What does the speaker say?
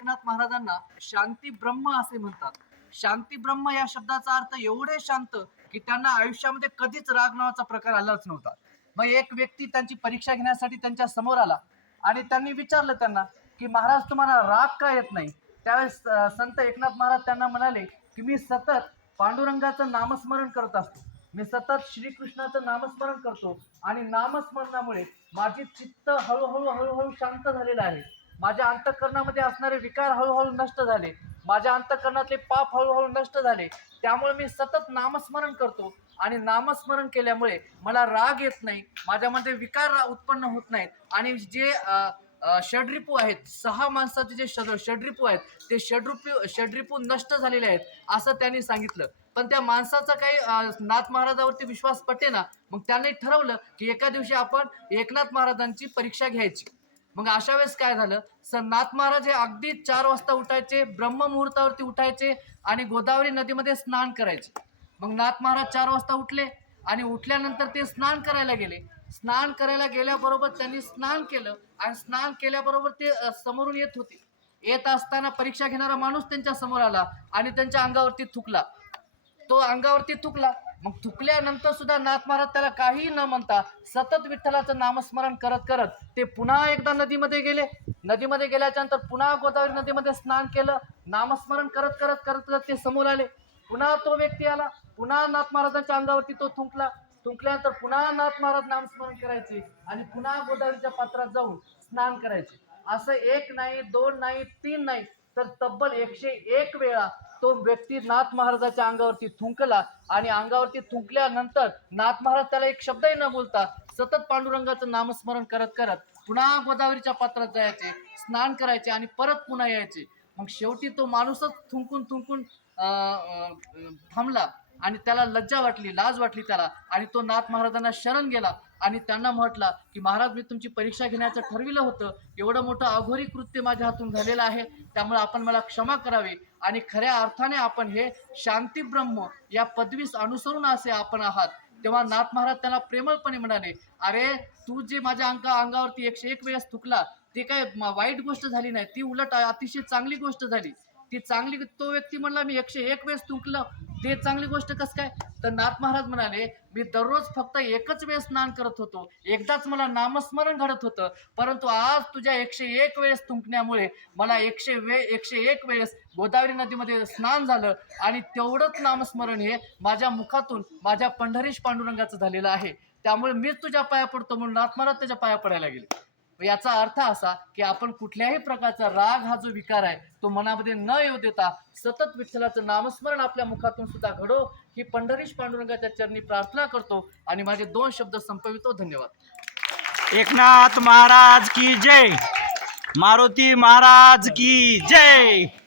एकनाथ महाराजांना शांती ब्रह्म असे म्हणतात. शांती ब्रह्म या शब्दाचा अर्थ एवढे शांत की त्यांना आयुष्यामध्ये कधीच राग नावाचा प्रकार आलाच नव्हता. मग एक व्यक्ती त्यांची परीक्षा घेण्यासाठी त्यांच्यासमोर आला आणि त्यांनी विचारलं त्यांना की महाराज तुम्हाला राग का येत नाही? त्यावेळेस संत एकनाथ महाराज त्यांना म्हणाले की मी सतत पांडुरंगाचं नामस्मरण करत असतो. मी सतत श्रीकृष्णाचं नामस्मरण करतो आणि नामस्मरणामुळे माझी चित्त हळूहळू हळूहळू शांत झालेलं आहे. माझ्या अंतःकरणामध्ये असणारे विकार हळूहळू नष्ट झाले. माझ्या अंतःकरणातले पाप हळूहळू नष्ट झाले. त्यामुळे मी सतत नामस्मरण करतो आणि नामस्मरण केल्यामुळे मला राग येत नाही. माझ्यामध्ये विकार उत्पन्न होत नाहीत. आणि जे षड्रिपू आहेत सहा माणसाचे जे षड षड्रिपू आहेत ते षड्रिपू षड्रिपू नष्ट झालेले आहेत असं त्यांनी सांगितलं. पण त्या माणसाचा काही नाथ महाराजावरती विश्वास पटे ना मग त्यांनी ठरवलं की एका दिवशी आपण एकनाथ महाराजांची परीक्षा घ्यायची. मग अशा वेळेस काय झालं? सर नाथ महाराज हे अगदी चार वाजता उठायचे ब्रह्म मुहूर्तावरती उठायचे आणि गोदावरी नदीमध्ये स्नान करायचे. मग नाथ महाराज चार वाजता उठले आणि उठल्यानंतर ते स्नान करायला गेले. स्नान करायला गेल्याबरोबर त्यांनी स्नान केलं आणि स्नान केल्याबरोबर ते समोरून येत होते. येत असताना परीक्षा घेणारा माणूस त्यांच्यासमोर आला आणि त्यांच्या अंगावरती थुकला. तो अंगावरती थुकला. मग थुकल्यानंतर सुद्धा नाथ महाराज त्याला काही न म्हणता सतत विठ्ठलाचं नामस्मरण करत करत ते पुन्हा एकदा नदीमध्ये गेले. नदीमध्ये गेल्याच्यानंतर पुन्हा गोदावरी नदीमध्ये स्नान केलं. नामस्मरण करत करत करत करत ते समोर आले. पुन्हा तो व्यक्ती आला. पुन्हा नाथ महाराजांच्या अंगावरती तो थुंकला. थुंकल्यानंतर पुन्हा नाथ महाराज नामस्मरण करायचे आणि पुन्हा गोदावरीच्या पात्रात जाऊन स्नान करायचे. असं एक नाही दोन नाही तीन नाही तर तब्बल एकशे एक वेळा तो व्यक्ती नाथ महाराजाच्या अंगावरती थुंकला आणि अंगावरती थुंकल्यानंतर नाथ महाराज त्याला एक शब्दही न बोलता सतत पांडुरंगाचं नामस्मरण करत करत पुन्हा गोदावरीच्या पात्रात जायचे स्नान करायचे आणि परत पुन्हा यायचे. मग शेवटी तो माणूसच थुंकून थुंकून अं, थांबला. आणि त्याला लज्जा वाटली लाज वाटली त्याला. आणि तो नाथ महाराजांना शरण गेला. आणि त्यांना म्हटला की महाराज मी तुमची परीक्षा घेण्याचं ठरविलं होतं. एवढं मोठं अघोरी कृत्य माझ्या हातून झालेलं आहे. त्यामुळे आपण मला क्षमा करावी. आणि खऱ्या अर्थाने आपण हे शांती ब्रह्म या पदवीस अनुसरून असे आपण आहात. तेव्हा नाथ महाराज त्यांना प्रेमळपणे म्हणाले अरे तू जे माझ्या अंक अंगावरती एकशे एक वेळेस थुकला ते काय वाईट गोष्ट झाली नाही. ती उलट अतिशय चांगली गोष्ट झाली. ती चांगली तो व्यक्ती म्हणला मी एकशे एक वेळेस थुंकलं. ते चांगली गोष्ट कसं काय? तर नाथ महाराज म्हणाले मी दररोज फक्त एकच वेळेस स्नान करत होतो. एकदाच मला नामस्मरण घडत होतं. परंतु आज तुझ्या एकशे एक वेळेस तुंकण्यामुळे मला एकशे वे एकशे एक वेळेस गोदावरी नदीमध्ये स्नान झालं आणि तेवढंच नामस्मरण हे माझ्या मुखातून माझ्या पंढरीश पांडुरंगाचं झालेलं आहे. त्यामुळे मीच तुझ्या पाया पडतो म्हणून नाथ महाराज त्याच्या पाया पडायला गेले. याचा अर्थ असा की आपण कुठल्याही प्रकारचा राग हा जो विकार आहे तो मनामध्ये न येऊ देता सतत विठ्ठलाचं नामस्मरण आपल्या मुखातून सुद्धा घडो ही पंढरीश पांडुरंगाच्या चरणी प्रार्थना करतो आणि माझे दोन शब्द संपवितो. धन्यवाद. एकनाथ महाराज की जय. मारुती महाराज की जय.